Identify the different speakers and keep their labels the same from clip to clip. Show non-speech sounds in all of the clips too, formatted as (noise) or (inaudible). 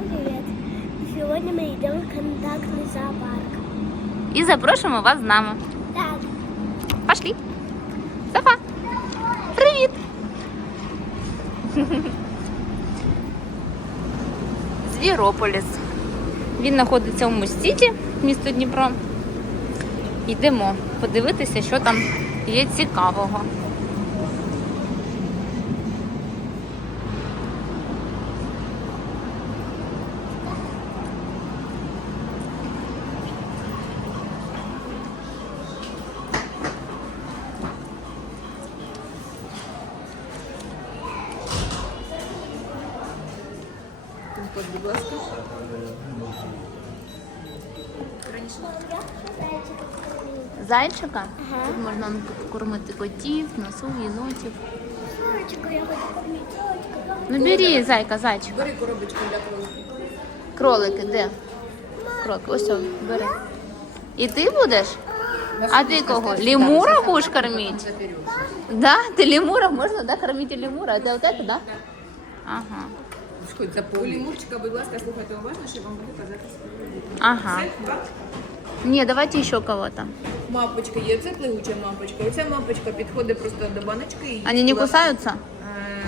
Speaker 1: Всем привет! Сегодня мы идем в контактный зоопарк.
Speaker 2: І запрошуємо вас з нами.
Speaker 1: Так,
Speaker 2: Пошли. Софа. Привіт. Звірополіс. Він знаходиться у Мустіті, місто Дніпро. Йдемо подивитися, що там є цікавого.
Speaker 3: Будь ласка.
Speaker 2: Зайчика.
Speaker 1: Ага.
Speaker 2: Тут можна кормити котів, носу, єнотів.
Speaker 1: Сонечка, я хочу кормить. Сонечка, я
Speaker 2: Ну бери, зайка, зайчика.
Speaker 3: Бери коробочку для кроликів.
Speaker 2: Кролики, де? Кролики, ось он, бери. І ти будеш? А ти кого? Лемура будешь кормить? Да? Ты лемура? Можно, да, кормить и лемура? Это вот это, да? Ага.
Speaker 3: У лімурчика, будь ласка, слухайте уважно, що вам буде казати
Speaker 2: Ага.
Speaker 3: Так?
Speaker 2: Не, давайте еще кого-то.
Speaker 3: Мапочка є, це плигуча мапочка. Оця мапочка підходить просто до баночки. і
Speaker 2: Они не кусаются?
Speaker 3: Е,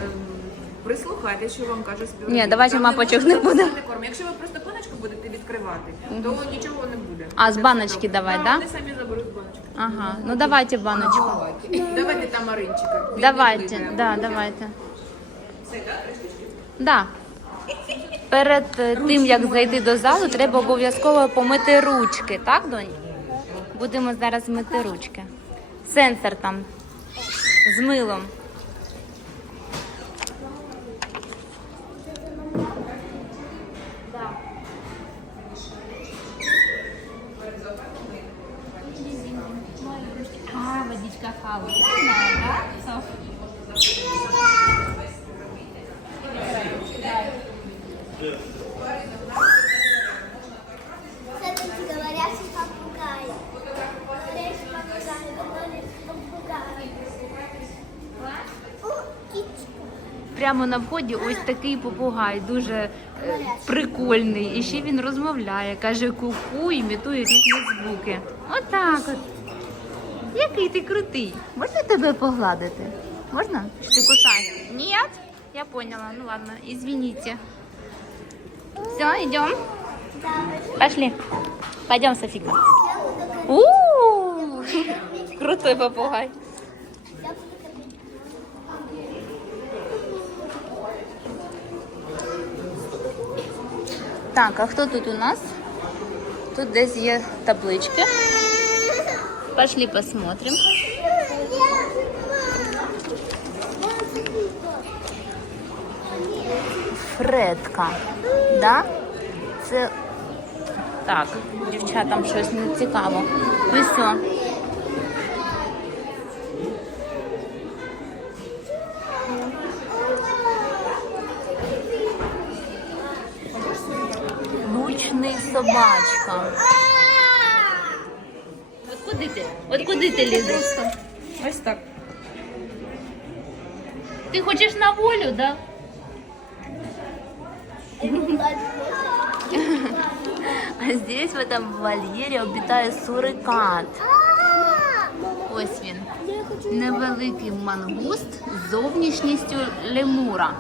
Speaker 3: Прислухайтесь, що вам каже співробітник.
Speaker 2: Ні, давайте
Speaker 3: Там
Speaker 2: мапочок
Speaker 3: можна
Speaker 2: не
Speaker 3: записати корм. Якщо ви просто баночку будете відкривати, то нічого не буде.
Speaker 2: А, з
Speaker 3: Це
Speaker 2: баночки
Speaker 3: все добре.
Speaker 2: давай,
Speaker 3: Да,
Speaker 2: да?
Speaker 3: Вони самі заберуть з баночки.
Speaker 2: Ага. Ну давайте баночку.
Speaker 3: Давайте. Давайте тамаринчика.
Speaker 2: Давайте,
Speaker 3: буде.
Speaker 2: да, давайте. Да. Перед е, тим, як зайти до залу, треба обов'язково помити ручки, так, донь? Будемо зараз мити ручки. Сенсор там з милом. А, водичка холодная, да?
Speaker 1: Смотрите, говорящий попугай. Говорящий попугай, говорящий попугай. О, кичка.
Speaker 2: Прямо на вході ось такий попугай, дуже е, прикольний. І ще він розмовляє, каже ку-ку, імітує різні звуки. Отак от. Який ти крутий. Можна тебе погладити? Можна? Ти кусаєш? Ні? Я поняла. Ну ладно, извините. Все, идем. Пошли. Пойдем, Софика. У-у-у! (laughs) Крутой попугай. Так, а хто тут у нас? Тут десь є таблички. Пошли посмотрим. Фредка. Да? Це так, дівчатам щось не цікаво. Ну все. Собачка. От куди ти? От куди ти лізеш?
Speaker 3: Ось так.
Speaker 2: Ти хочеш на волю, да? А здесь в этом вольєрі обітає сурикат. Ось він. Невеликий мангуст з зовнішністю лемура.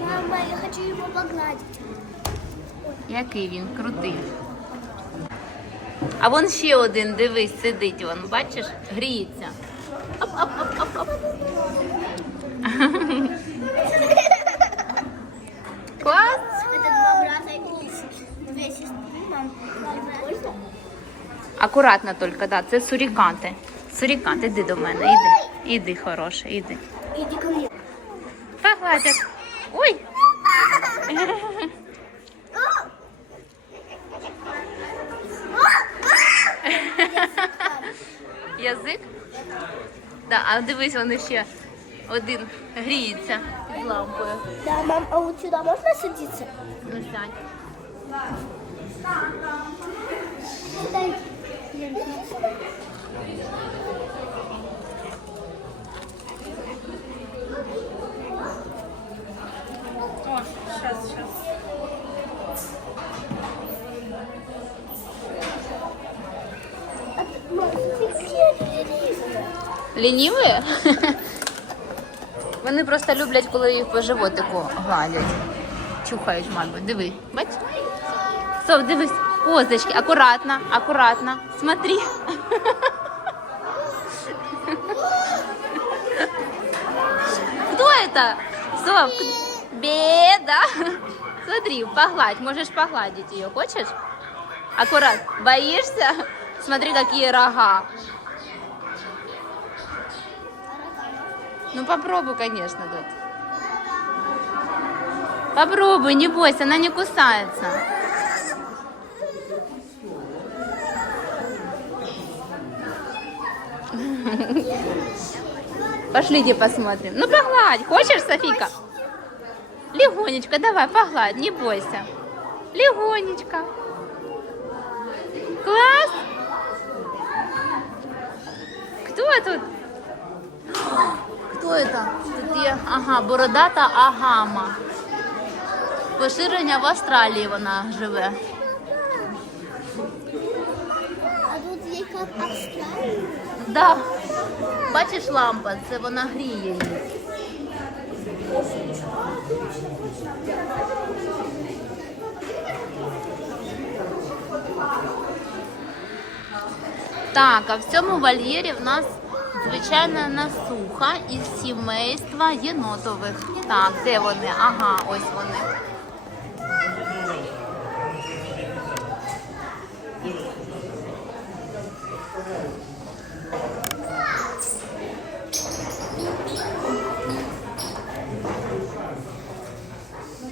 Speaker 1: Мама, я хочу его погладить.
Speaker 2: Який він крутий. А вон ще один, дивись, сидить вон, бачиш, гріється. (laughs) Клас! Акуратно тільки, да, це сурікати. Сурікат, іди до мене, іди. Іди, хороше, іди.
Speaker 1: Иди ко мне.
Speaker 2: Погладять. Ой! (laughs) Язик? Да, а дивись, вони ще один гріється під лампою.
Speaker 1: Да, мам, а вот сюда можно садиться?
Speaker 2: Ну сядь.
Speaker 1: Сюда.
Speaker 3: О, щас, щас.
Speaker 2: Лініві? (laughs) Вони просто люблять, коли їх по животику гладять. Чухають, мабуть. Диви, бач? Соф, дивись, козочки, акуратно, акуратно. Смотри. (laughs) Кто это? Соф, к- беда. Смотри, погладь, можешь погладить ее. Хочешь? Аккурат. Боишься? Смотри, какие рога. Ну попробуй, конечно, дочь. Попробуй, не бойся, она не кусается. Пошлите посмотрим. Ну погладь, хочешь, Софика? Легонечко, давай, погладь, не бойся. Легонечко. Класс. Кто тут? Хто? Тут є, ага, бородата агама. Поширення в Австралії вона живе.
Speaker 1: А тут є Австралія.
Speaker 2: Да. Бачиш лампа, це вона гріє її. Так, а в цьому вольєрі в нас звичайна насуха із сімейства єнотових. Так, де вони? Ага, ось вони.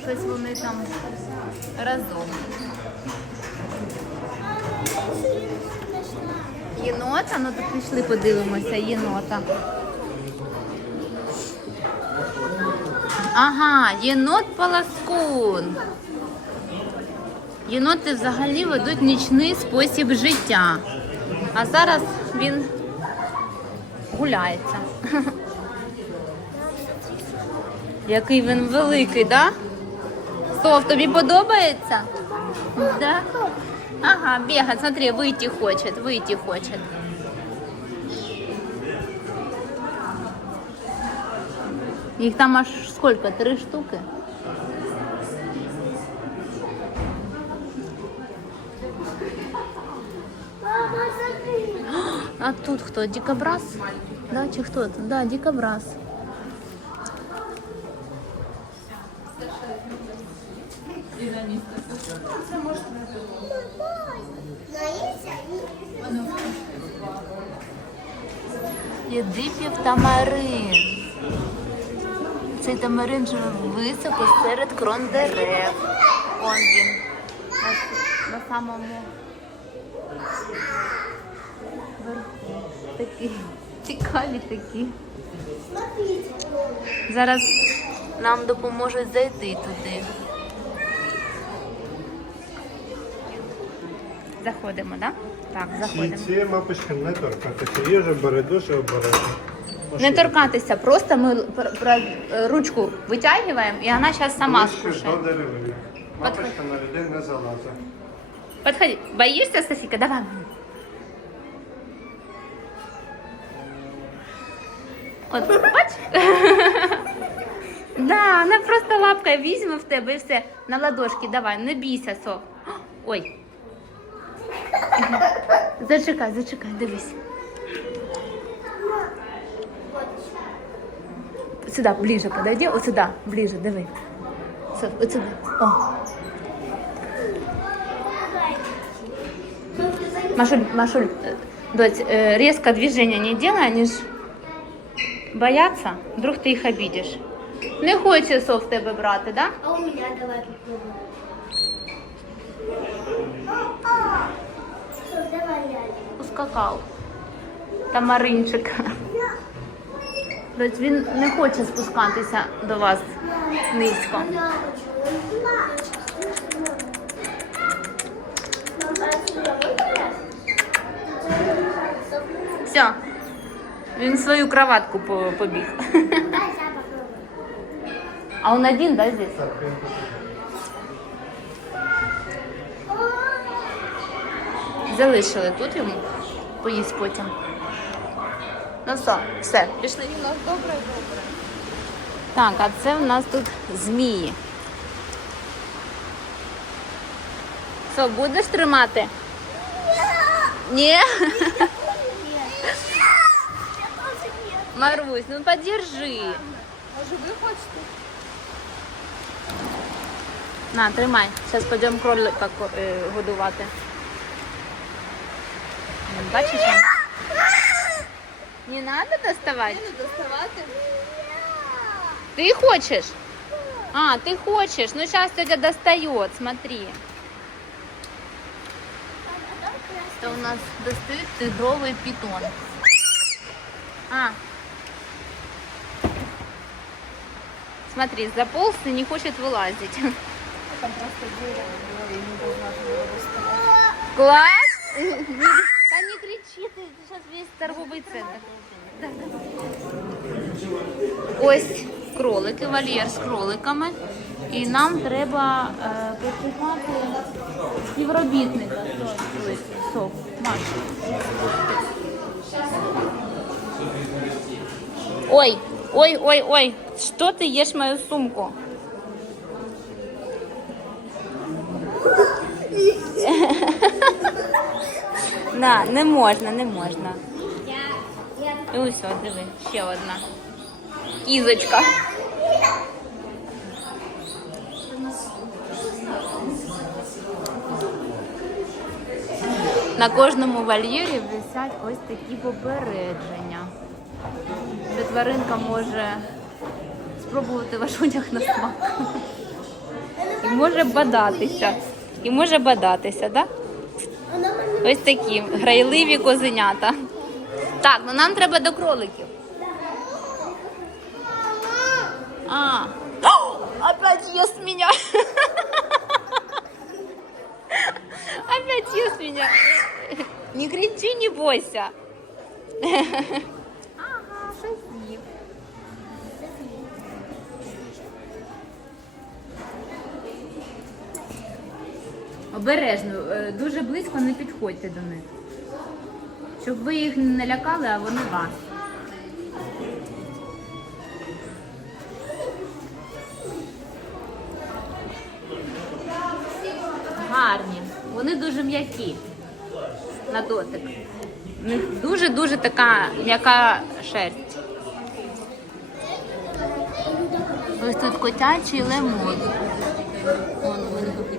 Speaker 2: Щось вони там разом. Єнота, ну то пішли подивимося, єнота. Ага, єнот Паласкун. Єноти взагалі ведуть нічний спосіб життя. А зараз він гуляється. Який він великий, да? Сов, тобі подобається? Да? Ага, бегать, смотри, выйти хочет, выйти хочет. Их там аж сколько? Три штуки?
Speaker 1: Мама, смотри.
Speaker 2: А тут кто? Дикобраз? Да, чи кто это? Да, дикобраз.
Speaker 1: Наївся і
Speaker 2: Є дипів тамарин. Цей тамарин живе високо серед крон дерев. Он він. На, на самому верху. Такі цікаві такі. Зараз нам допоможуть зайти туди. Заходимо, так? Так, заходимо.
Speaker 4: ці мапочки не торкатися. Її вже бери дуже обережно.
Speaker 2: Не торкатися, просто ми ручку витягуємо, і вона зараз сама скушає.
Speaker 4: Мапочка на людей не залазить.
Speaker 2: Подходи. Боишься, Софика? Давай. От, бач? (laughs) Да, вона просто лапкою візьме в тебе і все. На ладошки давай, не бійся, Соф. Ой. Зачекай, зачекай, дивись. Сюда, ближе подойди, вот сюда, ближе, диви. Соф, от сюди. О. Машуль, Машуль, э, дочь, э, резко движения не делай, они ж боятся, вдруг ты их обидишь. Не хоче сов в тебе брати, да?
Speaker 1: А у меня давай попробуем.
Speaker 2: Ускакав. Тамаринчик. Дочь, він не хоче спускатися до вас низько. Все. Він свою кроватку побіг. (laughs) А он один, да, здесь? Залишили тут йому. Поїсть потім. Ну все, все, пішли.
Speaker 3: Ну, добре, добре.
Speaker 2: Так, а це в нас тут змії. Що, будеш тримати? Ні? (laughs) Марусь, ну подержи.
Speaker 3: Може, ви хочете?
Speaker 2: На, тримай. Зараз підемо кролика е, годувати. Бачиш? Не надо доставати?
Speaker 3: Не доставати?
Speaker 2: Ты хочешь? А, ты хочешь? Ну сейчас тетя достает, смотри. Это у нас достает тигровый питон. А. Смотри, заполз и не хочет вылазить. (laughs)
Speaker 3: Там просто не должна.
Speaker 2: Класс! (laughs) сейчас весь торговый центр. Ось кролики, вольєр з кроликами. І нам треба е, пошукати співробітника. Сок, Маша. Ой, ой, ой, ой, что ты ешь мою сумку? (laughs) На, не можна, не можна. І ось, диви, ще одна. Кізочка. На кожному вольєрі висять ось такі попередження. Що тваринка може спробувати ваш одяг на смак. І може бадатися. І може бадатися, так? Да? Ось такі грайливі козенята. Так, ну нам треба до кроликів. А. О, опять ест меня. (laughs) Опять ест меня. Не кричи, не бойся. Ага, що Обережно, е, дуже близько не підходьте до них. Щоб ви їх не лякали, а вони вас. Гарні. Вони дуже м'які на дотик. Дуже-дуже така м'яка шерсть. Ось тут котячий лемон. Вон вони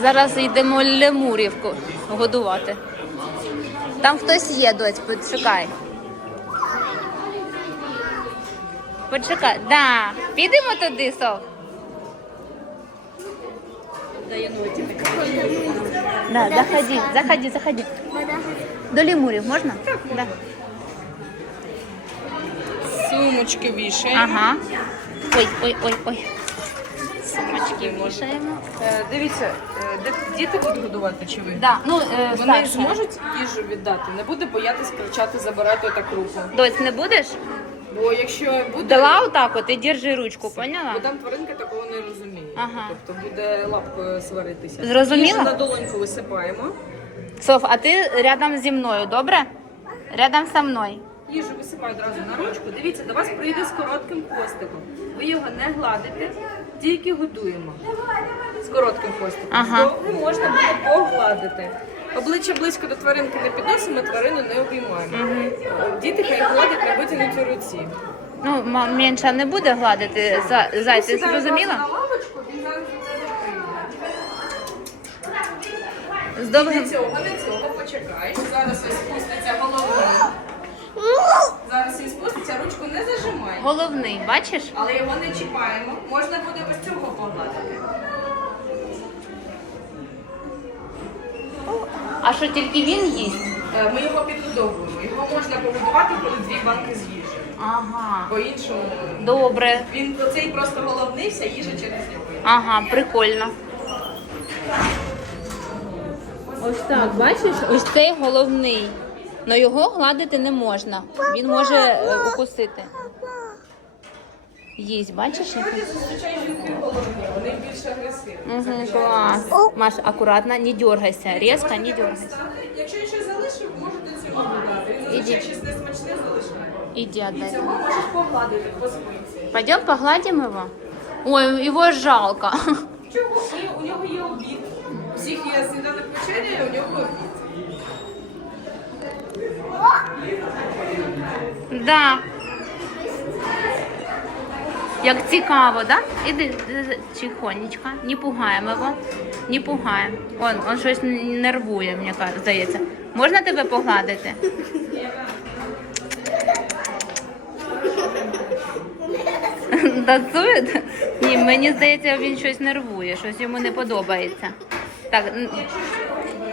Speaker 2: Зараз йдемо лемурівку годувати. Там хтось є, доць, почекай. Почекай, да. Підемо туди, Сов? Да, заходи, заходи, заходи. До лемурів можна? Да.
Speaker 3: Сумочки вішаємо.
Speaker 2: Ага. Ой, ой, ой, ой. Сумочки вішаємо.
Speaker 3: Е, Дивіться, е, де- діти будуть годувати чи ви?
Speaker 2: Да, ну, е,
Speaker 3: Вони
Speaker 2: старша.
Speaker 3: зможуть їжу віддати, не буде боятись кричати, забирати отак руку.
Speaker 2: Доць, не будеш?
Speaker 3: Бо якщо буде,
Speaker 2: Дала отак от і держи ручку, поняла?
Speaker 3: бо там тваринка такого не розуміє.
Speaker 2: Ага.
Speaker 3: Тобто буде лапкою сваритися.
Speaker 2: Зрозуміла?
Speaker 3: Їжу на долоньку висипаємо.
Speaker 2: Соф, а ти рядом зі мною, добре? Рядом со мною.
Speaker 3: Їжу висипаю одразу на ручку. Дивіться, до вас прийде з коротким хвостиком. Ви його не гладите, тільки годуємо. З коротким хвостиком.
Speaker 2: Ага.
Speaker 3: Довго можна буде погладити. Обличчя близько до тваринки не підносимо, тварину не обіймаємо. Діти хай гладять на витягнутій руці.
Speaker 2: Ну, ма- менша не буде гладити за зай,
Speaker 3: Сідаю
Speaker 2: зрозуміла?
Speaker 3: одразу на лавочку, він зараз буде
Speaker 2: З
Speaker 3: Не
Speaker 2: довгим.
Speaker 3: цього, не цього, почекай. Зараз ось спуститься головний. Зараз він спуститься, ручку не зажимай.
Speaker 2: Головний, бачиш?
Speaker 3: Але його не чіпаємо. Можна буде ось цього погладити.
Speaker 2: А що тільки він їсть?
Speaker 3: Е, Ми його підгодовуємо. Його можна погодувати, коли дві банки з їжею.
Speaker 2: Ага.
Speaker 3: По-іншому.
Speaker 2: Добре.
Speaker 3: Він оцей просто головний, вся їжа через нього.
Speaker 2: Ага, прикольно. Ось так, бачиш? Ось цей головний. Но його гладити не можна. Він може е, укусити. Їсть, бачиш? який?
Speaker 3: Зазвичай жінки вони більш агресивні.
Speaker 2: Угу, клас. Маш, акуратно, не дергайся. Резко не дергайся.
Speaker 3: Якщо Він
Speaker 2: Іди.
Speaker 3: зазвичай щось несмачне залишає.
Speaker 2: Иди
Speaker 3: І
Speaker 2: отдай.
Speaker 3: цього можеш погладити по спинці.
Speaker 2: Пойдем погладим его? Ой, его жалко.
Speaker 3: Чого? У нього є обід. У всіх є сніданок вечеря, у нього.
Speaker 2: Да. Як цікаво, да? Іди тихонечко, не пугаємо його. Не пугаємо. Он, он щось нервує, мені здається. Можна тебе погладити? Дацує? Ні, мені здається, він щось нервує, щось йому не подобається. Так.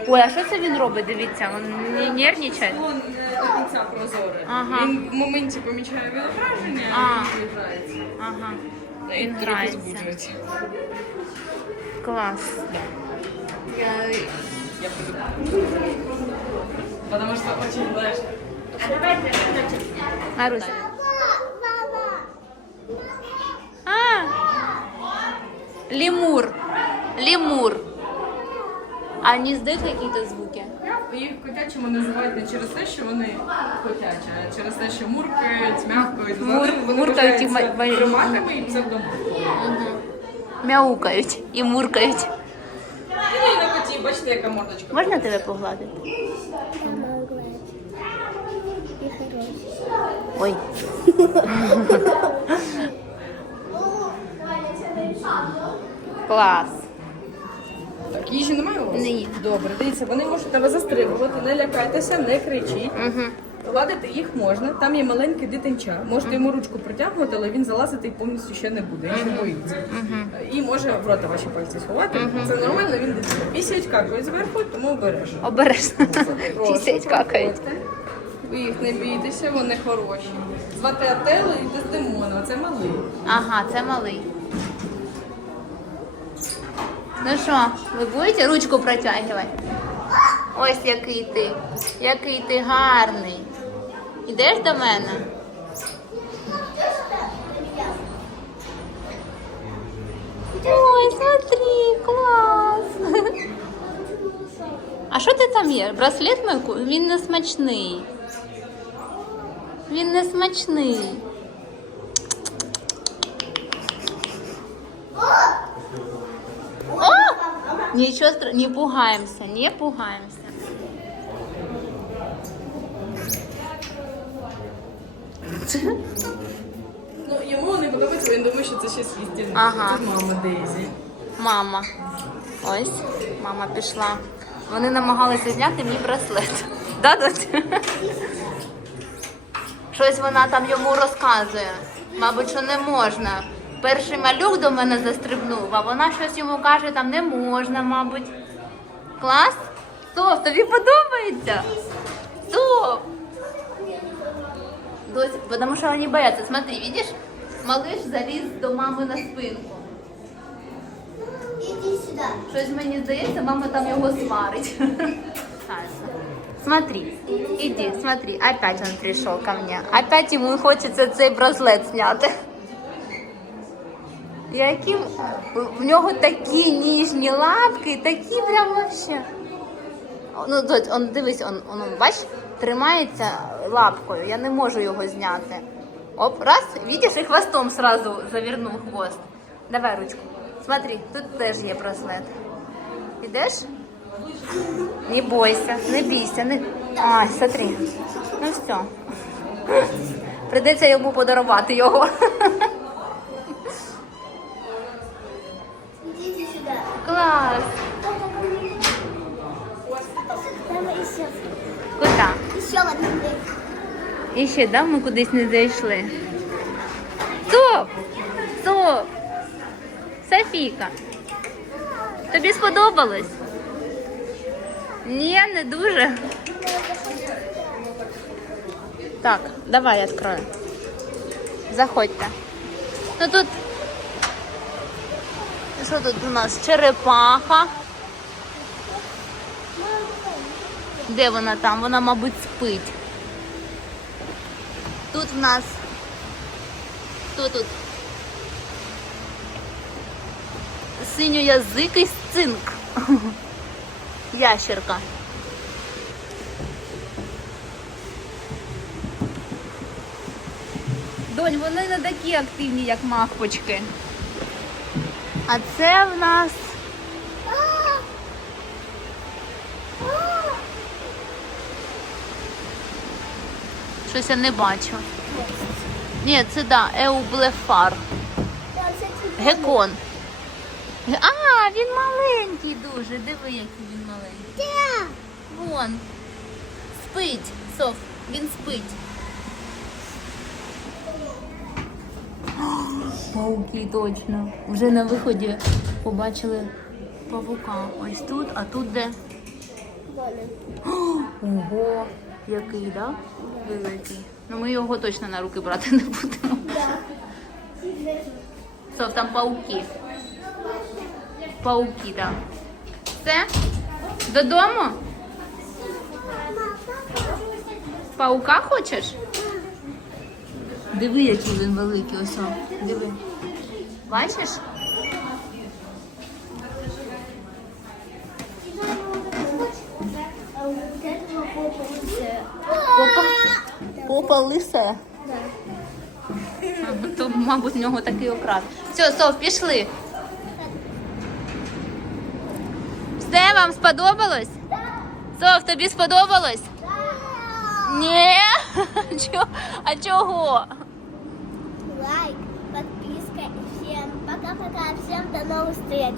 Speaker 2: Ой, а що це він робить? Дивіться, він не нервничає?
Speaker 3: Вон е, до кінця прозоре.
Speaker 2: Ага.
Speaker 3: Він в моменті помічає відображення,
Speaker 2: А.
Speaker 3: і він грається.
Speaker 2: Ага.
Speaker 3: І
Speaker 2: Він грається. Клас.
Speaker 3: Я, я буду. Потому что очень, знаешь,
Speaker 2: Маруся. А! Лемур. Лемур. А не издают какие-то звуки?
Speaker 3: їх котячими називають не через те, що вони котячі, а через те, що муркають, м'явкають.
Speaker 2: Мур- муркають і ма- ма-
Speaker 3: приматами і псевдомурками.
Speaker 2: Мяукають і муркають.
Speaker 3: І на коті, бачите, яка мордочка.
Speaker 2: Можна тебе погладити?
Speaker 1: И хороший.
Speaker 2: Ой. (laughs) Клас.
Speaker 3: Так, їжі немає у вас?
Speaker 2: Ні.
Speaker 3: Добре, дивіться, вони можуть тебе застрибувати, не лякайтеся, не кричіть.
Speaker 2: Угу.
Speaker 3: Гладити їх можна, там є маленький дитинча. Можете йому ручку притягувати, але він залазити повністю ще не буде, він ще боїться. І може в рота ваші пальці сховати. Це нормально, він дитина. Пісять какають зверху, тому обережно.
Speaker 2: Обережно.
Speaker 3: Прошу,
Speaker 2: Пісять какають.
Speaker 3: проходьте. Ви їх не бійтеся, вони хороші. Звати Атело і Дездемона, це малий.
Speaker 2: Ага, це малий. Ну що, ви будете ручку протягувати? Ось який ти. Який ти гарний. Ідеш до мене? Ой, смотри, клас. А що ти там є? Браслет мой? Він не смачний. Він не смачний. О! Ничего страшного, не пугаемся, не пугаемся.
Speaker 3: Ну, йому не подобається, він думає, що це ще свістівник.
Speaker 2: Ага.
Speaker 3: Це мама Дейзі.
Speaker 2: Мама. Ось, мама пішла. Вони намагалися зняти мій браслет. (laughs) Да, доця? Щось вона там йому розказує. Мабуть, що не можна. Перший малюк до мене застрибнув, а вона щось йому каже, там не можна, мабуть. Клас? Соф, тобі подобається? Соф! Потому что они боятся. Смотри, видишь? Малыш заліз до мами на спинку.
Speaker 1: Иди сюда.
Speaker 2: Щось мені здається, мама там його сварить. Смотри, иди, смотри, опять он пришел ко мне. Опять ему хочеться цей браслет зняти. Яким в нього такі ніжні лапки, такі прям вообще. Ну, он дивись, он, он, он бач, тримається лапкою. Я не можу його зняти. Оп, раз, видиш, і хвостом сразу завернув хвост. Давай ручку. Смотри, тут теж є браслет. Ідеш? Не бойся, не бійся, не. Ай, смотри. Ну все. Придеться йому подарувати його. (laughs) І ще, да, ми кудись не зайшли. Стоп! Стоп! Софійка. Тобі сподобалось? Ні, не дуже. Так, давай я відкрою. Заходьте. Ну тут. Що тут у нас? Черепаха. Де вона там? Вона, мабуть, спить. Тут в нас хто тут? Синьоязикий цинк. (laughs) Ящерка. Донь, вони не такі активні, як мавпочки. А це в нас Щось я не бачу. Ні, це да, еублефар. Гекон. А, він маленький дуже. Диви, який він маленький. Вон. Спить, Соф, він спить. Пауки точно. Вже на виході побачили павука. Ось тут, а тут де? Ого, який, да? Великий. Ну ми його точно на руки брати не будемо. Соф, там пауки. Пауки, так. Все? Додому? Паука хочеш? Диви, який він великий, ось. Диви. Бачиш?
Speaker 1: А вот этого попа
Speaker 2: Попа лисе. То, мабуть, в нього такий окрас. Все, Соф, пішли. Все вам сподобалось? Соф, тобі сподобалось? Ні? (laughs) А чого?
Speaker 1: Лайк, подписка и всем пока-пока. Всем до новых встреч.